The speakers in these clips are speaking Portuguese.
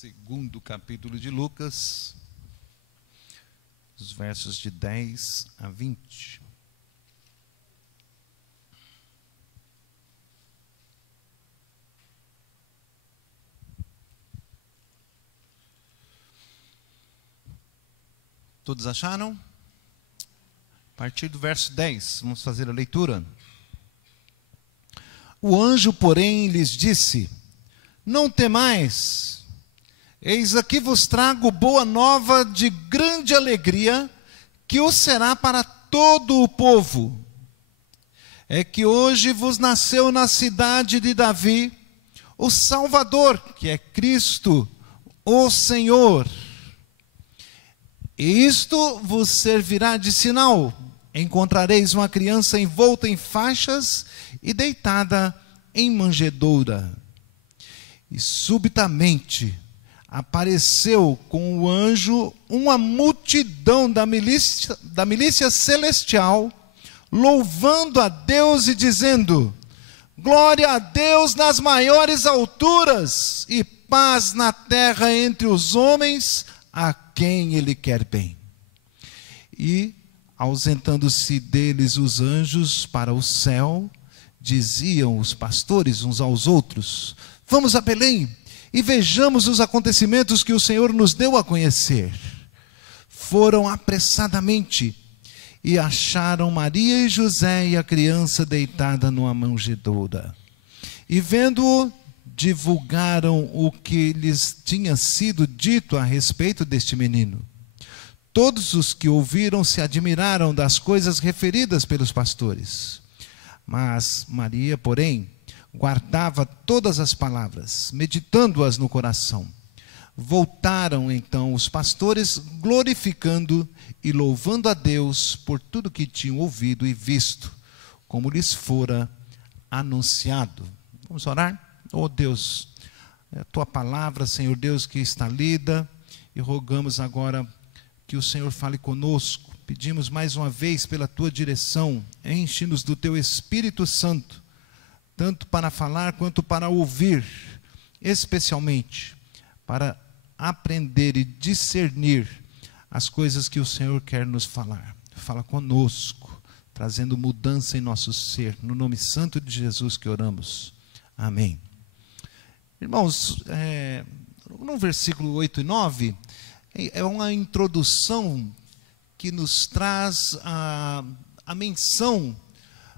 Segundo capítulo de Lucas, os versos de 10 a 20. Todos acharam? A partir do verso 10, vamos fazer a leitura. O anjo, porém, lhes disse: não temais, eis aqui vos trago boa nova de grande alegria, que o será para todo o povo. É que hoje vos nasceu na cidade de Davi o Salvador, que é Cristo, o Senhor. E isto vos servirá de sinal: encontrareis uma criança envolta em faixas e deitada em manjedoura. E subitamente apareceu com o anjo uma multidão da milícia celestial, louvando a Deus e dizendo: glória a Deus nas maiores alturas e paz na terra entre os homens a quem Ele quer bem. E, ausentando-se deles os anjos para o céu, diziam os pastores uns aos outros: vamos a Belém e vejamos os acontecimentos que o Senhor nos deu a conhecer. Foram apressadamente e acharam Maria e José e a criança deitada numa manjedoura. E vendo-o, divulgaram o que lhes tinha sido dito a respeito deste menino. Todos os que ouviram se admiraram das coisas referidas pelos pastores. Mas Maria, porém, guardava todas as palavras, meditando-as no coração. Voltaram então os pastores, glorificando e louvando a Deus por tudo que tinham ouvido e visto, como lhes fora anunciado. Vamos orar? Oh Deus, é a tua palavra, Senhor Deus, que está lida, e rogamos agora que o Senhor fale conosco. Pedimos mais uma vez pela tua direção, enche-nos do teu Espírito Santo, tanto para falar quanto para ouvir, especialmente para aprender e discernir as coisas que o Senhor quer nos falar. Fala conosco, trazendo mudança em nosso ser, no nome santo de Jesus que oramos. Amém. Irmãos, no versículo 8 e 9, é uma introdução que nos traz a menção,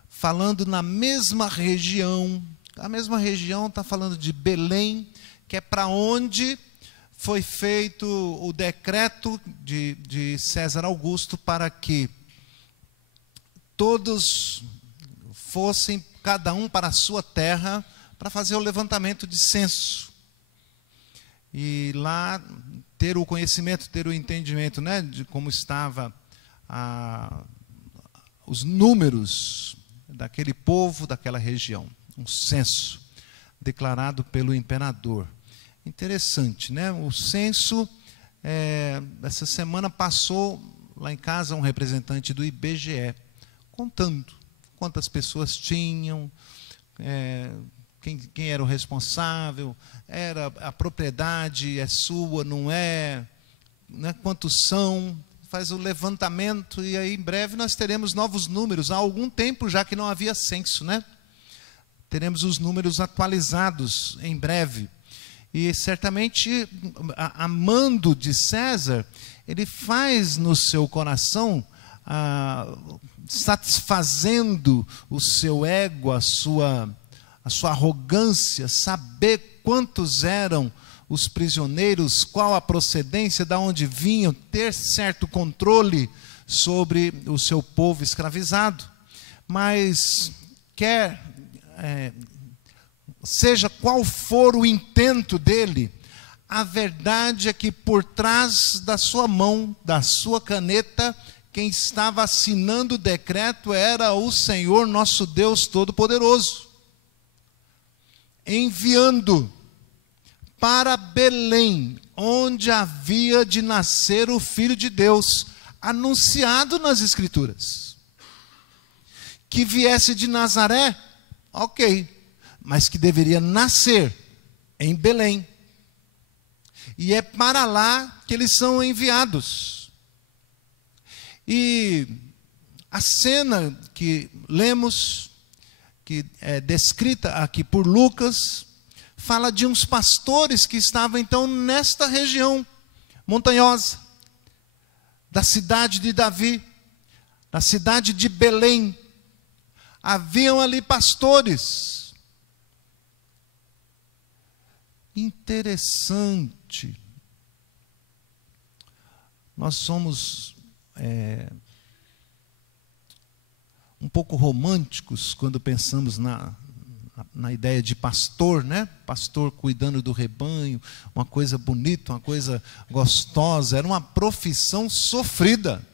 falando na mesma região. A mesma região está falando de Belém, que é para onde foi feito o decreto de César Augusto para que todos fossem, cada um para a sua terra, para fazer o levantamento de censo. E lá ter o conhecimento, ter o entendimento, né, de como estava os números daquele povo, daquela região. Um censo declarado pelo imperador. Interessante, né? O censo, essa semana passou lá em casa um representante do IBGE, contando quantas pessoas tinham, quem era o responsável, a propriedade é sua, não é, né? Quantos são, faz o levantamento, e aí em breve nós teremos novos números. Há algum tempo já que não havia censo, né? Teremos os números atualizados em breve. E certamente, a mando de César, ele faz no seu coração, satisfazendo o seu ego, a sua arrogância, saber quantos eram os prisioneiros, qual a procedência, de onde vinham, ter certo controle sobre o seu povo escravizado. Mas seja qual for o intento dele, a verdade é que por trás da sua mão, da sua caneta, quem estava assinando o decreto era o Senhor nosso Deus Todo-Poderoso, enviando para Belém, onde havia de nascer o Filho de Deus, anunciado nas Escrituras. Que viesse de Nazaré, ok, mas que deveria nascer em Belém. E é para lá que eles são enviados. E a cena que lemos, que é descrita aqui por Lucas, fala de uns pastores que estavam então nesta região montanhosa, da cidade de Davi, da cidade de Belém. Haviam ali pastores. Interessante. Nós somos um pouco românticos quando pensamos na ideia de pastor, né? Pastor cuidando do rebanho, uma coisa bonita, uma coisa gostosa. Era uma profissão sofrida.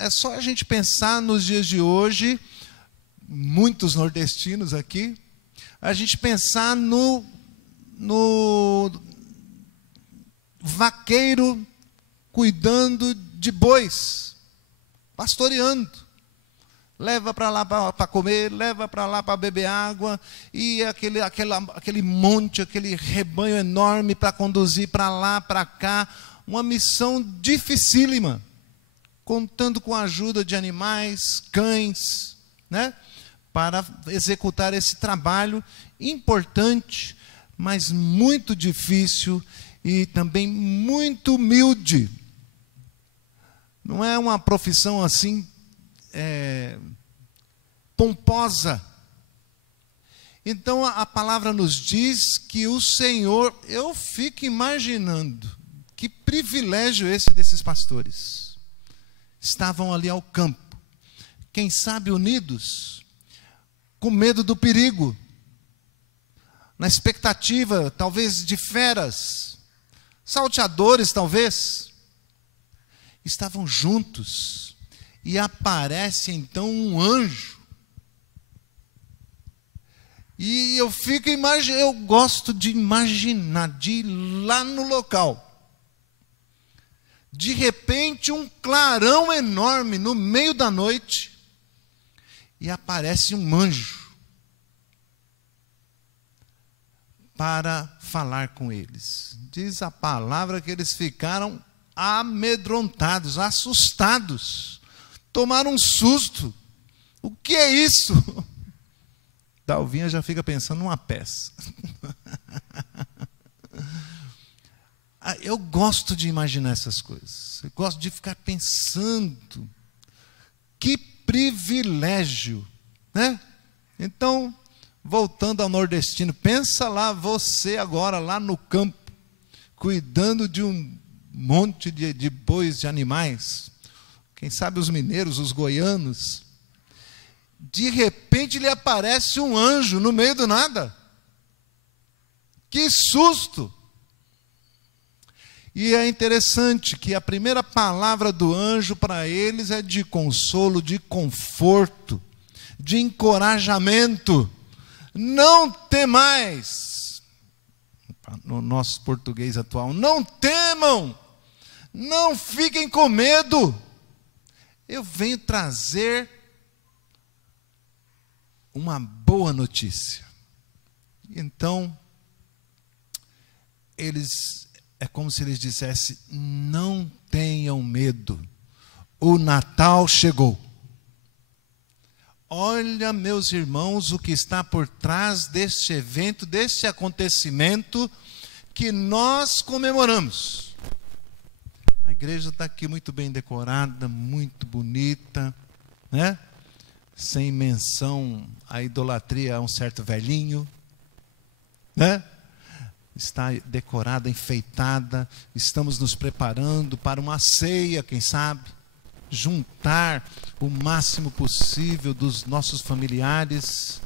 É só a gente pensar nos dias de hoje, muitos nordestinos aqui, a gente pensar no vaqueiro cuidando de bois, pastoreando. Leva para lá para comer, leva para lá para beber água, e aquele monte, aquele rebanho enorme para conduzir para lá, para cá, uma missão dificílima, contando com a ajuda de animais, cães, né, para executar esse trabalho importante, mas muito difícil e também muito humilde. Não é uma profissão assim pomposa. Então a palavra nos diz que o Senhor, eu fico imaginando que privilégio esse desses pastores. Estavam ali ao campo, quem sabe unidos, com medo do perigo, na expectativa talvez de feras, salteadores talvez. Estavam juntos, e aparece então um anjo. E eu fico imaginando, eu gosto de imaginar, de ir lá no local. De repente, um clarão enorme no meio da noite, e aparece um anjo para falar com eles. Diz a palavra que eles ficaram amedrontados, assustados, tomaram um susto. O que é isso? Dalvinha já fica pensando numa peça. Eu gosto de imaginar essas coisas. Eu gosto de ficar pensando. Que privilégio, né? Então, voltando ao nordestino, pensa lá você agora, lá no campo, cuidando de um monte de bois, de animais. Quem sabe os mineiros, os goianos. De repente lhe aparece um anjo no meio do nada. Que susto! E é interessante que a primeira palavra do anjo para eles é de consolo, de conforto, de encorajamento. Não temais. No nosso português atual, não temam, não fiquem com medo. Eu venho trazer uma boa notícia. Então, é como se eles dissessem: não tenham medo, o Natal chegou. Olha, meus irmãos, o que está por trás deste evento, deste acontecimento que nós comemoramos. A igreja está aqui muito bem decorada, muito bonita, né? Sem menção à idolatria a um certo velhinho, né? Está decorada, enfeitada. Estamos nos preparando para uma ceia, quem sabe, juntar o máximo possível dos nossos familiares.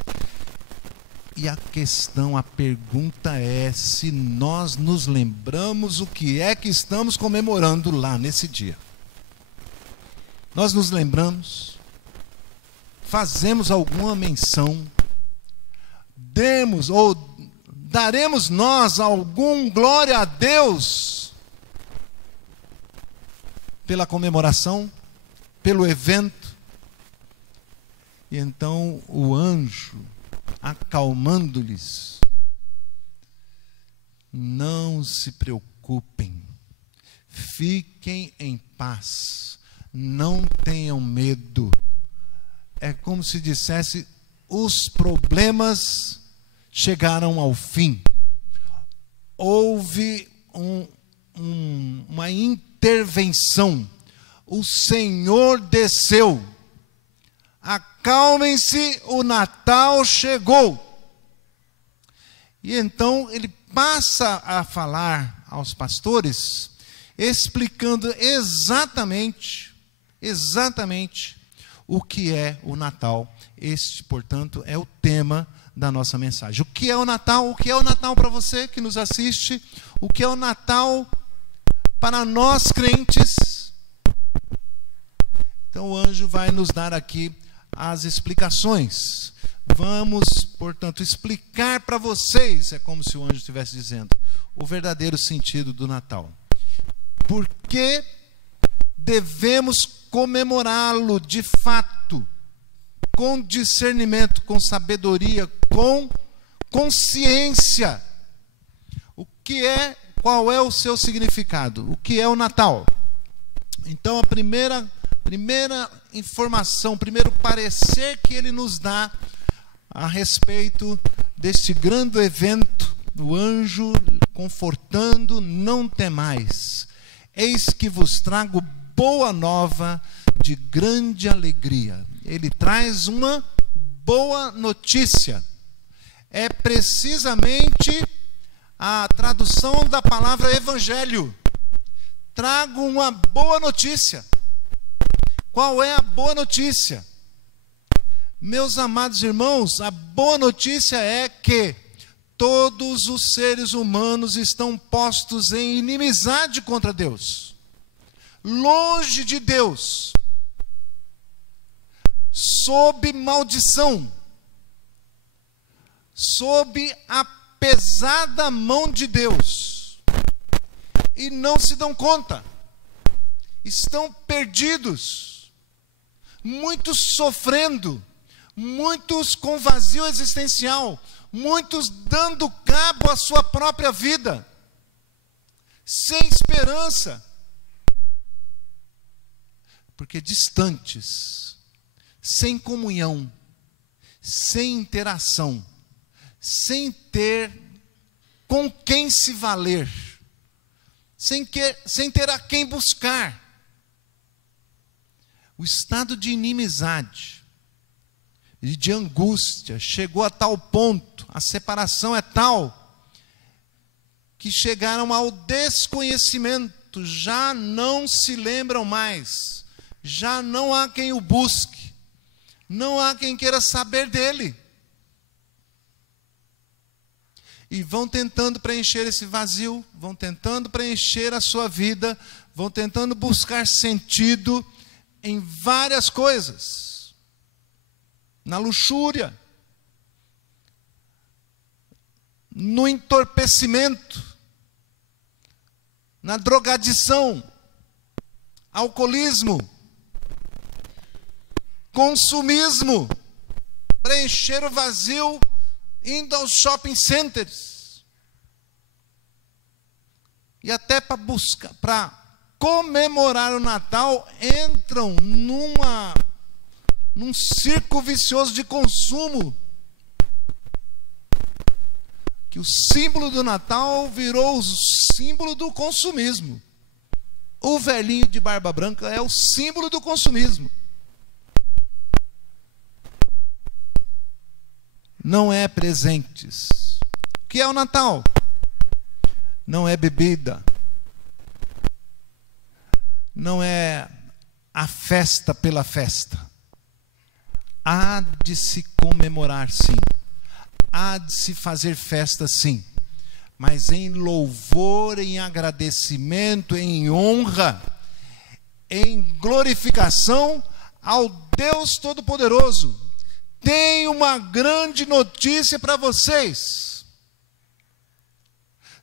E a pergunta é se nós nos lembramos o que é que estamos comemorando lá nesse dia. Nós nos lembramos, fazemos alguma menção, daremos nós algum glória a Deus pela comemoração, pelo evento. E então o anjo, acalmando-lhes, Não se preocupem, fiquem em paz, não tenham medo. É como se dissesse: os problemas chegaram ao fim. Houve uma intervenção. O Senhor desceu. Acalmem-se, o Natal chegou. E então ele passa a falar aos pastores, explicando exatamente o que é o Natal. Este, portanto, é o tema da nossa mensagem. O que é o Natal? O que é o Natal para você que nos assiste? O que é o Natal para nós crentes? Então o anjo vai nos dar aqui as explicações. Vamos, portanto, explicar para vocês, é como se o anjo estivesse dizendo, o verdadeiro sentido do Natal. Por que devemos comemorá-lo de fato, com discernimento, com sabedoria, com consciência? Qual é o seu significado? O que é o Natal? Então, a primeira informação, o primeiro parecer que ele nos dá a respeito deste grande evento, do anjo confortando: não temais, eis que vos trago boa nova de grande alegria. Ele traz uma boa notícia. É precisamente a tradução da palavra evangelho. Trago uma boa notícia. Qual é a boa notícia? Meus amados irmãos, a boa notícia é que todos os seres humanos estão postos em inimizade contra Deus, longe de Deus, sob maldição, sob a pesada mão de Deus, e não se dão conta, estão perdidos, muitos sofrendo, muitos com vazio existencial, muitos dando cabo à sua própria vida, sem esperança, porque distantes, sem comunhão, sem interação, sem ter com quem se valer, sem ter a quem buscar. O estado de inimizade e de angústia chegou a tal ponto, a separação é tal, que chegaram ao desconhecimento, já não se lembram mais, já não há quem o busque, não há quem queira saber dele. E vão tentando preencher esse vazio, vão tentando preencher a sua vida, vão tentando buscar sentido em várias coisas. Na luxúria, no entorpecimento, na drogadição, alcoolismo, consumismo, preencher o vazio indo aos shopping centers. E até para comemorar o Natal, entram num círculo vicioso de consumo, que o símbolo do Natal virou o símbolo do consumismo. O velhinho de barba branca é o símbolo do consumismo. Não é presentes. O que é o Natal? Não é bebida. Não é a festa pela festa. Há de se comemorar, sim. Há de se fazer festa, sim. Mas em louvor, em agradecimento, em honra, em glorificação ao Deus Todo-Poderoso. Tenho uma grande notícia para vocês.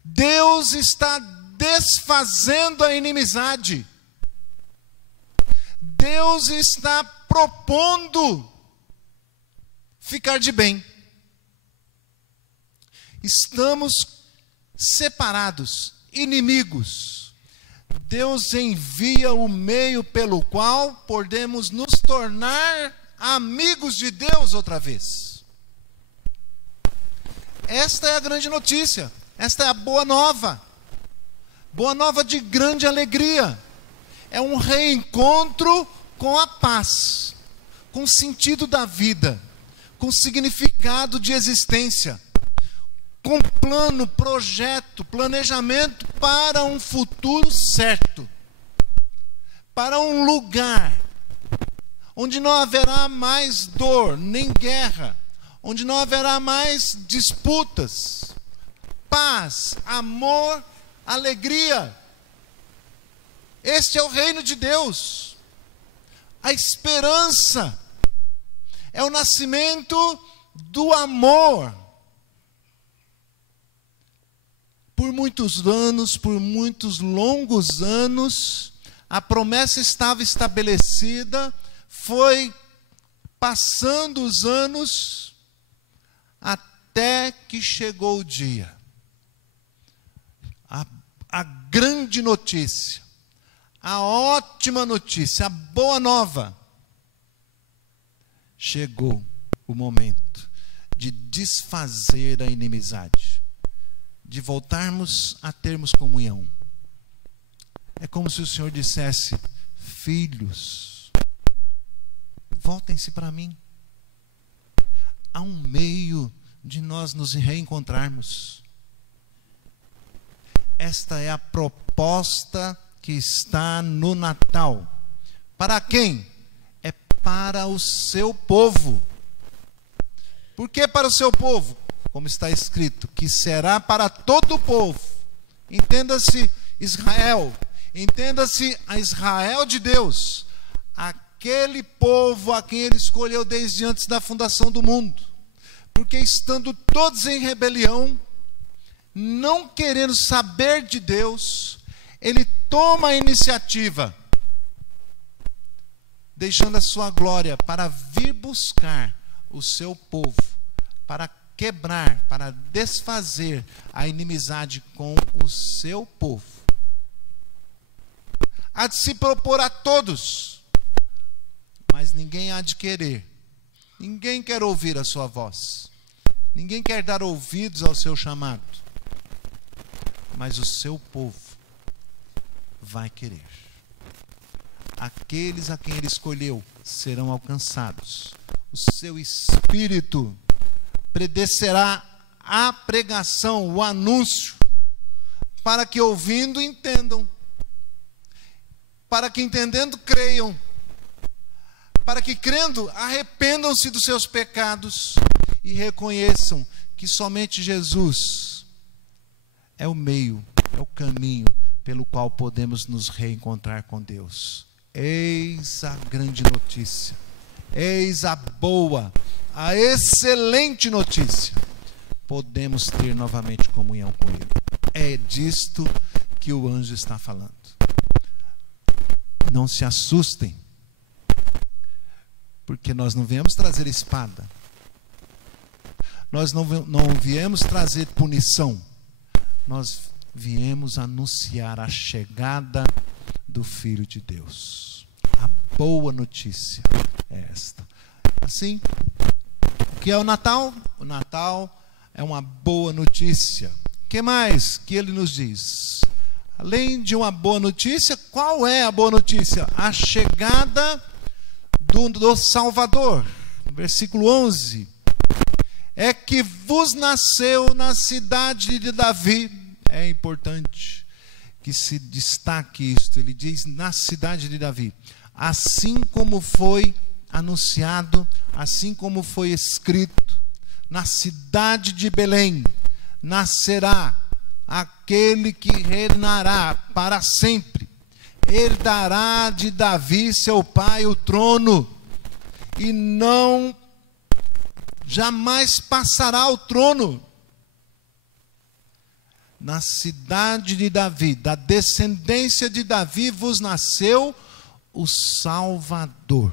Deus está desfazendo a inimizade. Deus está propondo ficar de bem. Estamos separados, inimigos. Deus envia o meio pelo qual podemos nos tornar amigos de Deus outra vez. Esta é a grande notícia, esta é a boa nova de grande alegria. É um reencontro com a paz, com o sentido da vida, com significado de existência, com plano, projeto, planejamento para um futuro certo, para um lugar onde não haverá mais dor, nem guerra, onde não haverá mais disputas, paz, amor, alegria. Este é o reino de Deus. A esperança é o nascimento do amor. Por muitos anos, por muitos longos anos, a promessa estava estabelecida, foi passando os anos, até que chegou o dia. A grande notícia, a ótima notícia, a boa nova. Chegou o momento de desfazer a inimizade, de voltarmos a termos comunhão. É como se o Senhor dissesse: filhos, voltem-se para mim. Há um meio de nós nos reencontrarmos. Esta é a proposta que está no Natal. Para quem? É para o seu povo. Por que para o seu povo? Como está escrito, que será para todo o povo. Entenda-se Israel, entenda-se a Israel de Deus, aquele povo a quem ele escolheu desde antes da fundação do mundo. Porque estando todos em rebelião, não querendo saber de Deus, ele toma a iniciativa, deixando a sua glória para vir buscar o seu povo, para quebrar, para desfazer a inimizade com o seu povo. Há de se propor a todos, mas ninguém há de querer. Ninguém quer ouvir a sua voz. Ninguém quer dar ouvidos ao seu chamado. Mas o seu povo vai querer. Aqueles a quem ele escolheu serão alcançados. O seu espírito predescerá a pregação, o anúncio, para que ouvindo entendam, para que entendendo creiam, para que crendo arrependam-se dos seus pecados e reconheçam que somente Jesus é o meio, é o caminho pelo qual podemos nos reencontrar com Deus. Eis a grande notícia, eis a boa, a excelente notícia. Podemos ter novamente comunhão com Ele. É disto que o anjo está falando. Não se assustem, porque nós não viemos trazer espada, nós não viemos trazer punição, nós viemos anunciar a chegada do Filho de Deus. A boa notícia é esta. Assim, o que é o Natal? O Natal é uma boa notícia. O que mais que ele nos diz? Além de uma boa notícia, qual é a boa notícia? A chegada do Salvador. Versículo 11. É que vos nasceu na cidade de Davi. É importante que se destaque isto. Ele diz na cidade de Davi. Assim como foi anunciado, assim como foi escrito, na cidade de Belém nascerá aquele que reinará para sempre. Herdará de Davi, seu pai, o trono, e não jamais passará o trono. Na cidade de Davi, da descendência de Davi, vos nasceu o Salvador.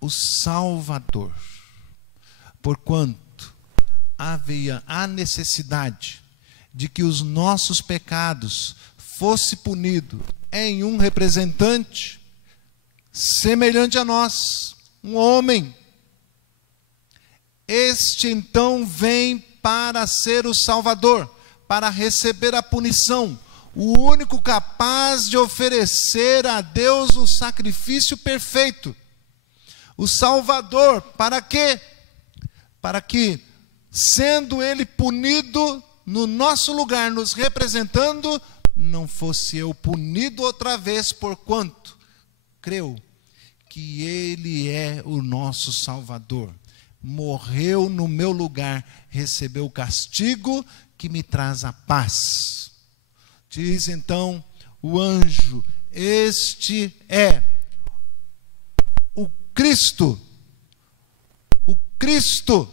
O Salvador. Porquanto havia a necessidade de que os nossos pecados fosse punido em um representante semelhante a nós, um homem. Este então vem para ser o Salvador, para receber a punição, o único capaz de oferecer a Deus o sacrifício perfeito. O Salvador, para quê? Para que, sendo ele punido no nosso lugar, nos representando, não fosse eu punido outra vez, porquanto creu que ele é o nosso Salvador. Morreu no meu lugar, recebeu o castigo que me traz a paz. Diz então o anjo: este é o Cristo. O Cristo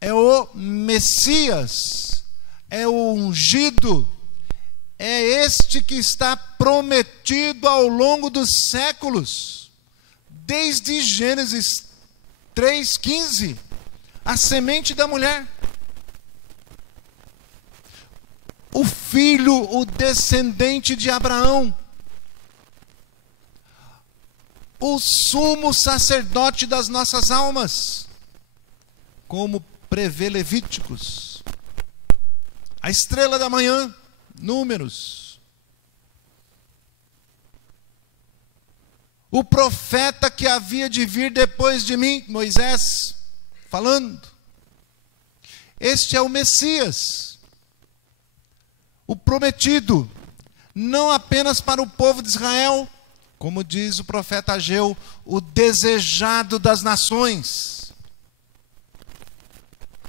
é o Messias, é o ungido, é este que está prometido ao longo dos séculos, desde Gênesis 3,15, a semente da mulher. O filho, o descendente de Abraão, o sumo sacerdote das nossas almas, como prevê Levíticos, a estrela da manhã, Números, o profeta que havia de vir depois de mim, Moisés, falando. Este é o Messias, o prometido, não apenas para o povo de Israel, como diz o profeta Ageu, o desejado das nações.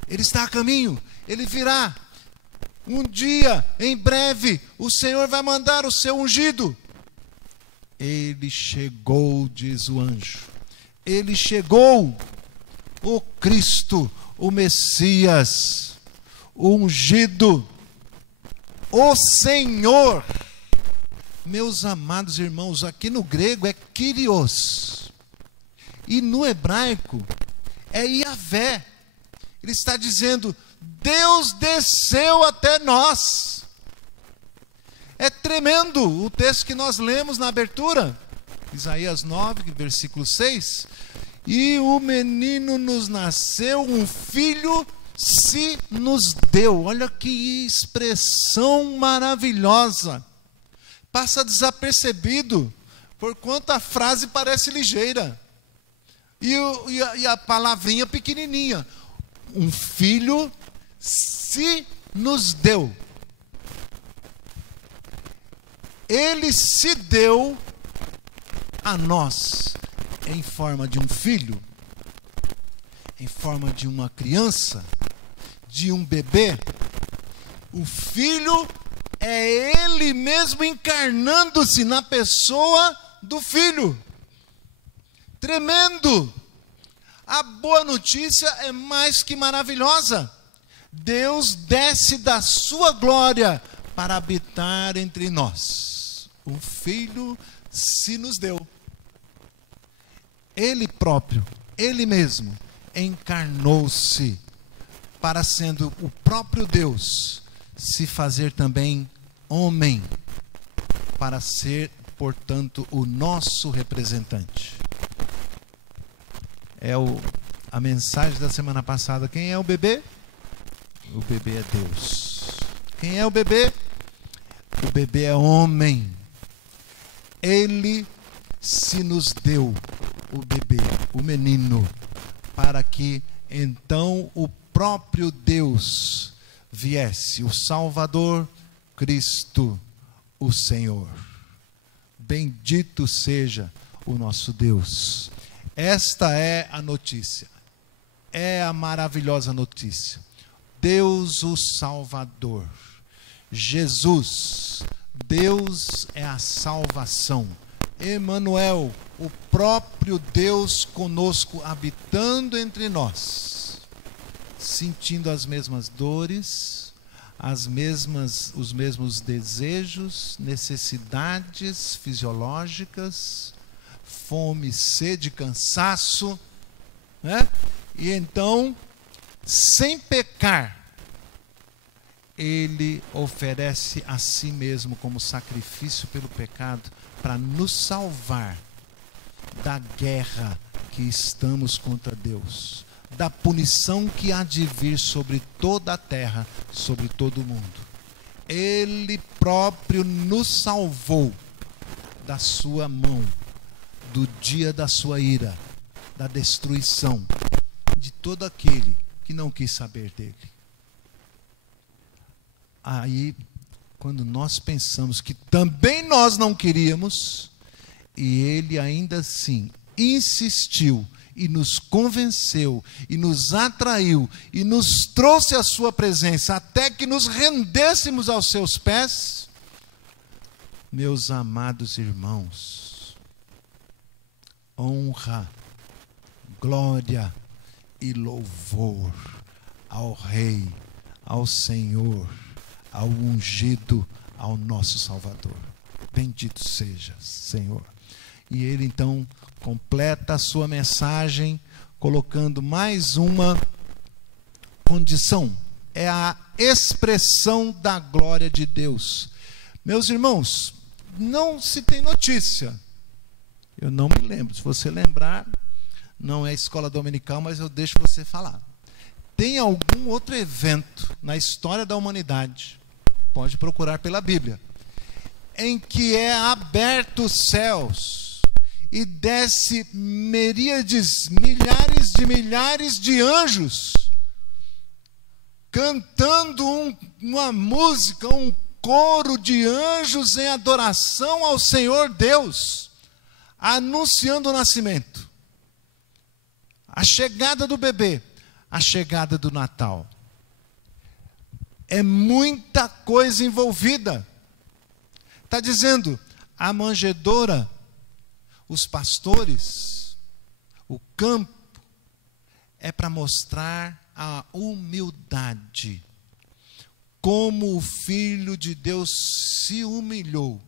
Ele está a caminho, ele virá. Um dia, em breve, o Senhor vai mandar o seu ungido. Ele chegou, diz o anjo. Ele chegou, o Cristo, o Messias, o ungido, o Senhor. Meus amados irmãos, aqui no grego é Kyrios, e no hebraico é Yahvé. Ele está dizendo: Deus desceu até nós. É tremendo o texto que nós lemos na abertura, Isaías 9, versículo 6. E o menino nos nasceu, um filho se nos deu. Olha que expressão maravilhosa. Passa desapercebido, porquanto a frase parece ligeira. E a palavrinha pequenininha. Um filho se nos deu. Ele se deu a nós em forma de um filho, em forma de uma criança, de um bebê. O filho é ele mesmo encarnando-se na pessoa do filho. Tremendo! A boa notícia é mais que maravilhosa. Deus desce da sua glória para habitar entre nós. Um filho se nos deu. Ele próprio, ele mesmo, encarnou-se para, sendo o próprio Deus, se fazer também homem, para ser, portanto, o nosso representante. A mensagem da semana passada. Quem é o bebê? O bebê é Deus. Quem é o bebê? O bebê é homem. Ele se nos deu, o bebê, o menino, para que então o próprio Deus viesse, o Salvador, Cristo, o Senhor. Bendito seja o nosso Deus. Esta é a notícia, é a maravilhosa notícia. Deus o Salvador, Jesus, Deus é a salvação. Emanuel, o próprio Deus conosco, habitando entre nós, sentindo as mesmas dores, os mesmos desejos, necessidades fisiológicas, fome, sede, cansaço, né? E então, sem pecar, Ele oferece a si mesmo como sacrifício pelo pecado para nos salvar da guerra que estamos contra Deus, da punição que há de vir sobre toda a terra, sobre todo o mundo. Ele próprio nos salvou da sua mão, do dia da sua ira, da destruição de todo aquele que não quis saber dele. Aí, quando nós pensamos que também nós não queríamos, e ele ainda assim insistiu e nos convenceu e nos atraiu e nos trouxe à sua presença até que nos rendêssemos aos seus pés, meus amados irmãos, honra, glória e louvor ao Rei, ao Senhor, ao ungido, ao nosso Salvador. Bendito seja, Senhor. E ele então completa a sua mensagem colocando mais uma condição. É a expressão da glória de Deus. Meus irmãos, não se tem notícia. Eu não me lembro. Se você lembrar, não é escola dominical, mas eu deixo você falar. Tem algum outro evento na história da humanidade, pode procurar pela Bíblia, em que é aberto os céus e desce miríades, milhares de anjos cantando uma música, um coro de anjos em adoração ao Senhor Deus, anunciando o nascimento, a chegada do bebê, a chegada do Natal. É muita coisa envolvida. Está dizendo, a manjedoura, os pastores, o campo, é para mostrar a humildade. Como o Filho de Deus se humilhou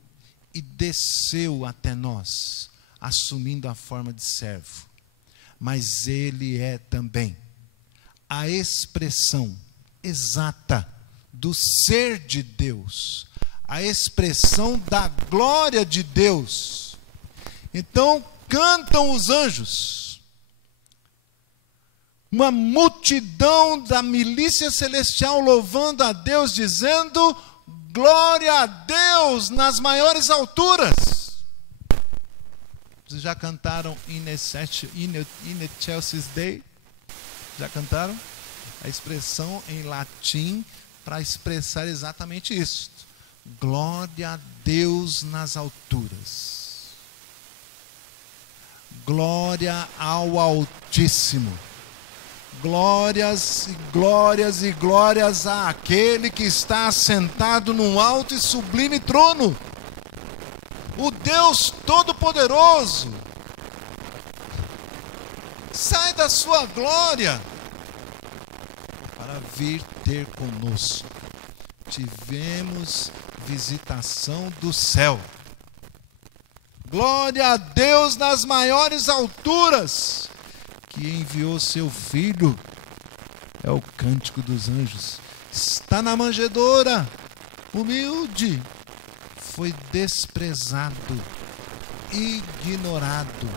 e desceu até nós, assumindo a forma de servo. Mas ele é também a expressão exata do ser de Deus, a expressão da glória de Deus. Então cantam os anjos, uma multidão da milícia celestial louvando a Deus, dizendo: glória a Deus nas maiores alturas. Vocês já cantaram In Excelsis Dei? Já cantaram? A expressão em latim para expressar exatamente isso. Glória a Deus nas alturas. Glória ao Altíssimo. Glórias e glórias e glórias àquele que está assentado num alto e sublime trono. O Deus Todo-Poderoso. Sai da sua glória para vir ter conosco. Tivemos visitação do céu. Glória a Deus nas maiores alturas, que enviou seu Filho. É o cântico dos anjos. Está na manjedoura, humilde, foi desprezado, ignorado,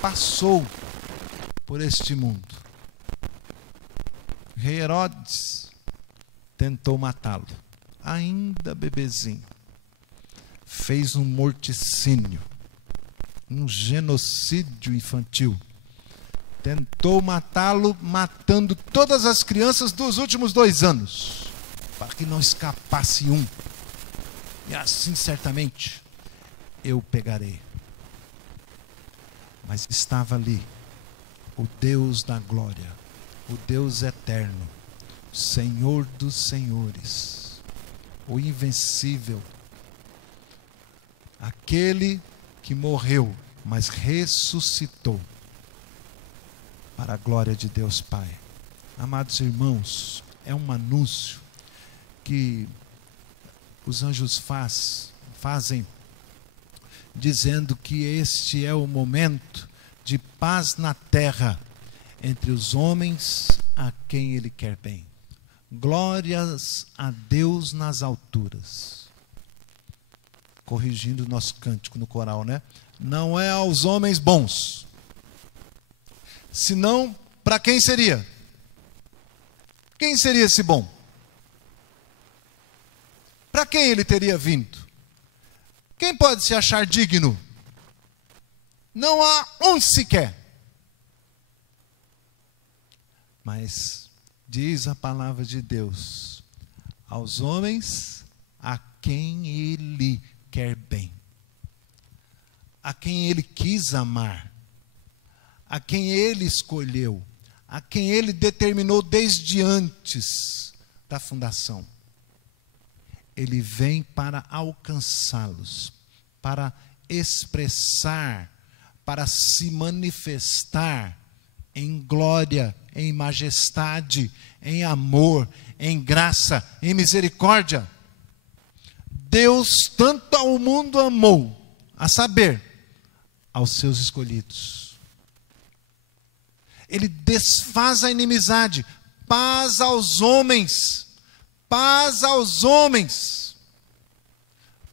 passou por este mundo. Rei Herodes tentou matá-lo, ainda bebezinho. Fez um morticínio, um genocídio infantil. Tentou matá-lo, matando todas as crianças dos últimos 2 anos, para que não escapasse um. E assim certamente eu pegarei. Mas estava ali o Deus da glória, o Deus eterno, o Senhor dos senhores, o invencível, aquele que morreu, mas ressuscitou para a glória de Deus Pai. Amados irmãos, é um anúncio que os anjos fazem, dizendo que este é o momento de paz na terra entre os homens a quem Ele quer bem. Glórias a Deus nas alturas. Corrigindo o nosso cântico no coral, né? Não é aos homens bons. Senão, para quem seria? Quem seria esse bom? Para quem ele teria vindo? Quem pode se achar digno? Não há um sequer. Mas diz a palavra de Deus, aos homens a quem ele quer bem, a quem ele quis amar, a quem ele escolheu, a quem ele determinou desde antes da fundação. Ele vem para alcançá-los, para expressar, para se manifestar em glória, em majestade, em amor, em graça, em misericórdia. Deus tanto ao mundo amou, a saber, aos seus escolhidos. Ele desfaz a inimizade, paz aos homens, paz aos homens,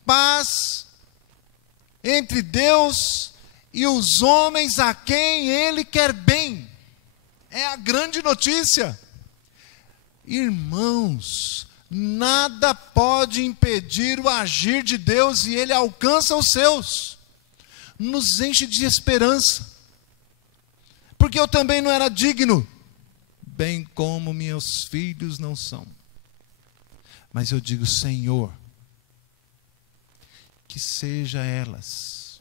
paz entre Deus e os homens a quem ele quer bem. É a grande notícia. Irmãos, nada pode impedir o agir de Deus e ele alcança os seus. Nos enche de esperança. Porque eu também não era digno, bem como meus filhos não são. Mas eu digo, Senhor, que seja elas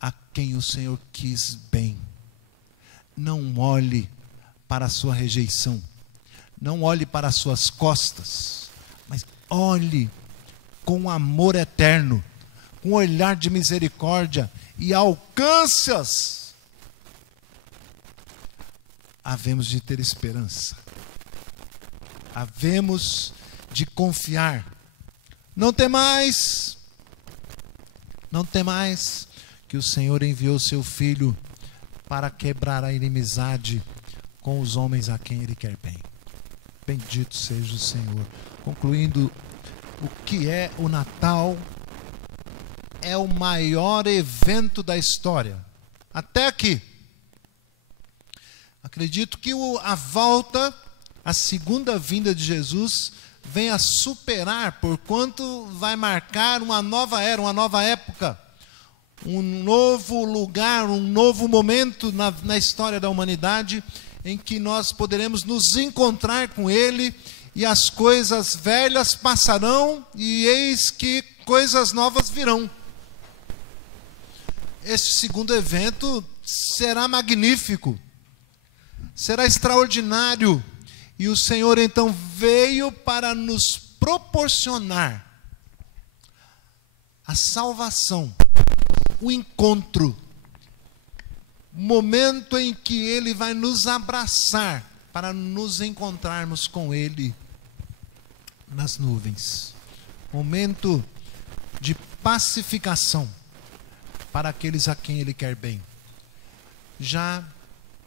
a quem o Senhor quis bem. Não olhe para a sua rejeição, não olhe para as suas costas, mas olhe com amor eterno, com olhar de misericórdia e alcance-as. Havemos de ter esperança, havemos de confiar. Não temais, que o Senhor enviou seu Filho para quebrar a inimizade com os homens a quem ele quer bem. Bendito seja o Senhor. Concluindo, o que é o Natal? É o maior evento da história, até aqui. Acredito que a volta, a segunda vinda de Jesus, vem a superar, porquanto vai marcar uma nova era, uma nova época, um novo lugar, um novo momento na história da humanidade, em que nós poderemos nos encontrar com Ele, e as coisas velhas passarão, e eis que coisas novas virão. Este segundo evento será magnífico, será extraordinário, e o Senhor então veio para nos proporcionar a salvação, o encontro, o momento em que Ele vai nos abraçar para nos encontrarmos com Ele nas nuvens. Momento de pacificação para aqueles a quem Ele quer bem. Já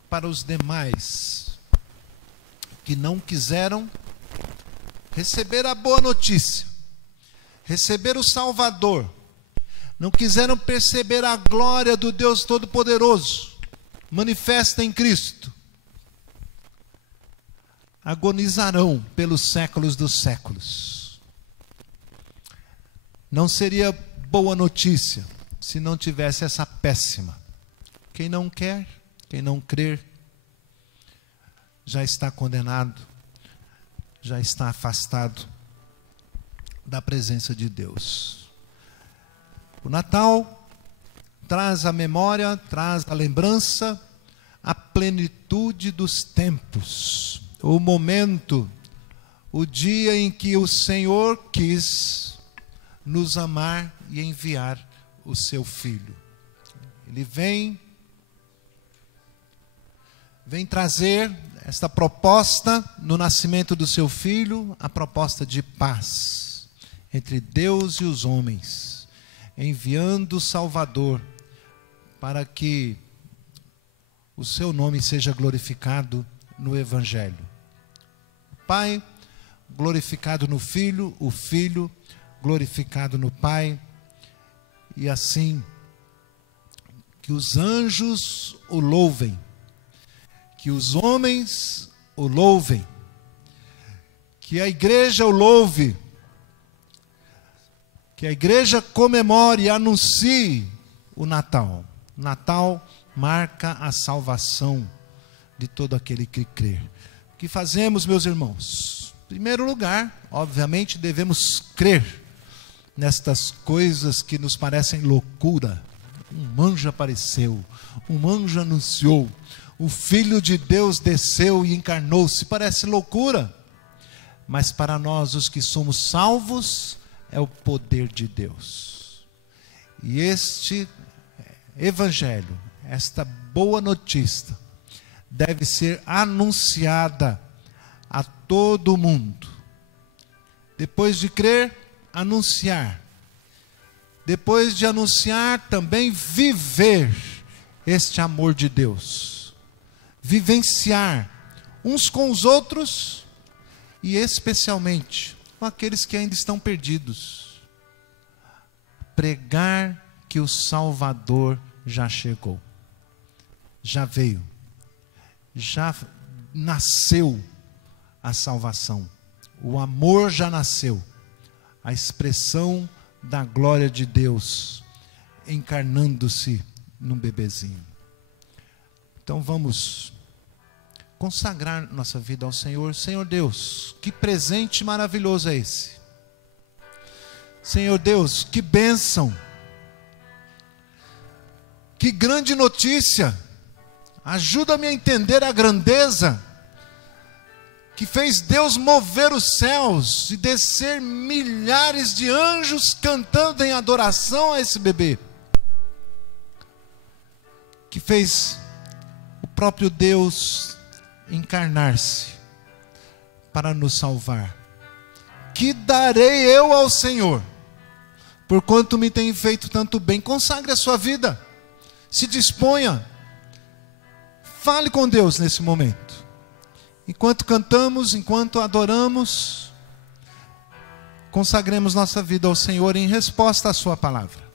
para os demais que não quiseram receber a boa notícia, receber o Salvador, não quiseram perceber a glória do Deus Todo-Poderoso, manifesta em Cristo, agonizarão pelos séculos dos séculos. Não seria boa notícia se não tivesse essa péssima. Quem não quer, quem não crer, já está condenado, já está afastado da presença de Deus. O Natal traz a memória, traz a lembrança, a plenitude dos tempos, o momento, o dia em que o Senhor quis nos amar e enviar o seu Filho. Ele vem trazer esta proposta no nascimento do seu Filho, a proposta de paz entre Deus e os homens, enviando o Salvador para que o seu nome seja glorificado no Evangelho. Pai, glorificado no Filho, o Filho glorificado no Pai, e assim que os anjos o louvem, que os homens o louvem, que a igreja o louve, que a igreja comemore e anuncie o Natal. Natal marca a salvação de todo aquele que crê. O que fazemos, meus irmãos? Em primeiro lugar, obviamente, devemos crer nestas coisas que nos parecem loucura. Um anjo apareceu, um anjo anunciou, o Filho de Deus desceu e encarnou-se. Parece loucura, mas para nós, os que somos salvos, é o poder de Deus. E este evangelho, esta boa notícia, deve ser anunciada a todo mundo. Depois de crer, anunciar. Depois de anunciar, também viver este amor de Deus. Vivenciar uns com os outros e especialmente com aqueles que ainda estão perdidos. Pregar que o Salvador já chegou, já veio, já nasceu a salvação. O amor já nasceu, a expressão da glória de Deus encarnando-se num bebezinho. Então vamos consagrar nossa vida ao Senhor. Senhor Deus, que presente maravilhoso é esse. Senhor Deus, que bênção, que grande notícia. Ajuda-me a entender a grandeza que fez Deus mover os céus e descer milhares de anjos cantando em adoração a esse bebê, que fez o próprio Deus encarnar-se para nos salvar. Que darei eu ao Senhor, porquanto me tem feito tanto bem? Consagre a sua vida, se disponha, fale com Deus nesse momento. Enquanto cantamos, enquanto adoramos, consagremos nossa vida ao Senhor em resposta à sua palavra.